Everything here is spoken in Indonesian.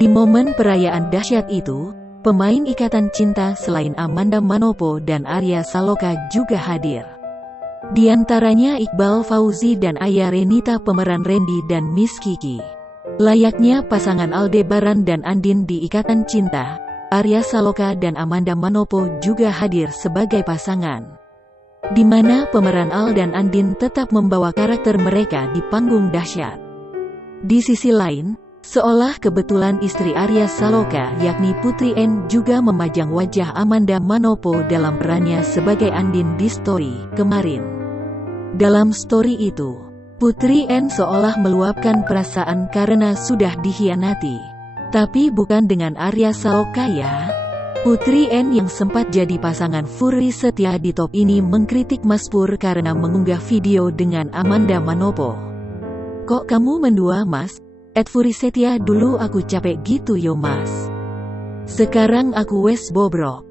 Di momen perayaan dahsyat itu, pemain Ikatan Cinta selain Amanda Manopo dan Arya Saloka juga hadir. Di antaranya Iqbal Fauzi dan Aya Renita pemeran Randy dan Miss Kiki. Layaknya pasangan Aldebaran dan Andin di Ikatan Cinta, Arya Saloka dan Amanda Manopo juga hadir sebagai pasangan, di mana pemeran Al dan Andin tetap membawa karakter mereka di panggung dahsyat. Di sisi lain, seolah kebetulan istri Arya Saloka yakni Putri N juga memajang wajah Amanda Manopo dalam perannya sebagai Andin di story kemarin. Dalam story itu, Putri N seolah meluapkan perasaan karena sudah dikhianati. Tapi bukan dengan Arya Saloka ya. Putri N yang sempat jadi pasangan Furi Setia di top ini mengkritik Mas Pur karena mengunggah video dengan Amanda Manopo. "Kok kamu mendua mas? Furi Setia dulu aku capek gitu yo mas. Sekarang aku wes bobrok."